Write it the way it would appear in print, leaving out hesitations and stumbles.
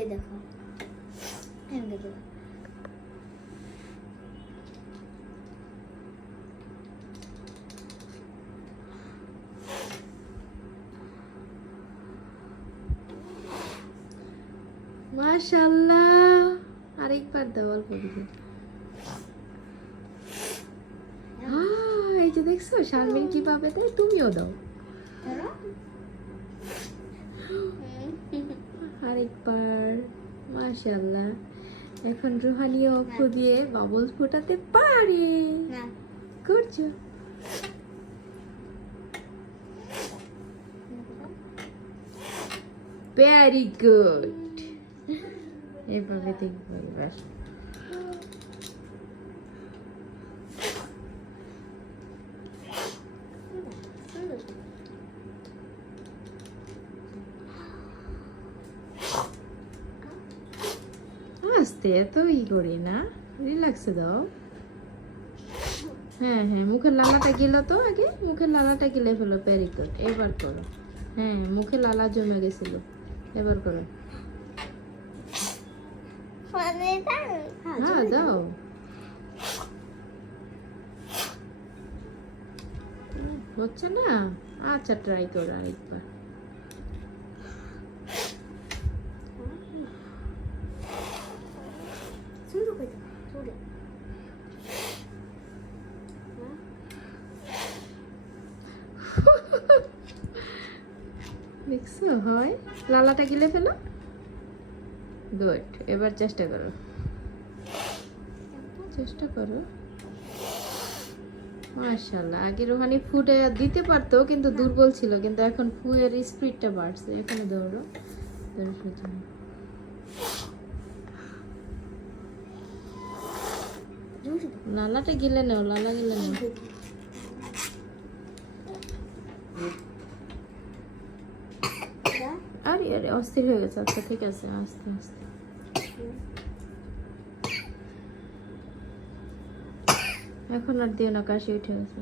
দিয়ে দেখো, এমনি দেখো। মাশাআল্লাহ, আরেকবার দাও অল্প দিকে। এই যে দেখছো শারমিন কিভাবে দেয়, তুমিও দাও আরেকবার। মাশাআল্লাহ, এখন রুহানিও অক্ষ দিয়ে বাবল ফোটাতে পারে। করছো ভেরি গুড। এভাবে দেখবো এবার। আস্তে এত করি না, রিল্যাক্সে দাও। হ্যাঁ হ্যাঁ, মুখের লালাটা গেলো তো, আগে মুখের লালাটা গেলে ফেলো। ভেরি গুড, এবার করো। হ্যাঁ, মুখে লালা জমে গেছিল, এবার করো। হ্যাঁ দাও। হচ্ছে না? আচ্ছা ট্রাই করো আরেকবার। দেখছো হয়, লালাটা গিলে ফেলো। গুড, এবার চেষ্টা করো, চেষ্টা করো। মাশাআল্লাহ, আগে রুহানি ফুটে দিতে পারতো কিন্তু দুর্বল ছিল, কিন্তু এখন ফুয়ের স্পিডটা বাড়ছে। এখানে দৌড়ো, লালাটা গিলে নাও, লালা গিলে নাও। আরে আরে অস্থির হয়ে গেছে। আচ্ছা ঠিক আছে, আস্তে আস্তে। এখন আর দিও না, কাশি উঠে গেছে।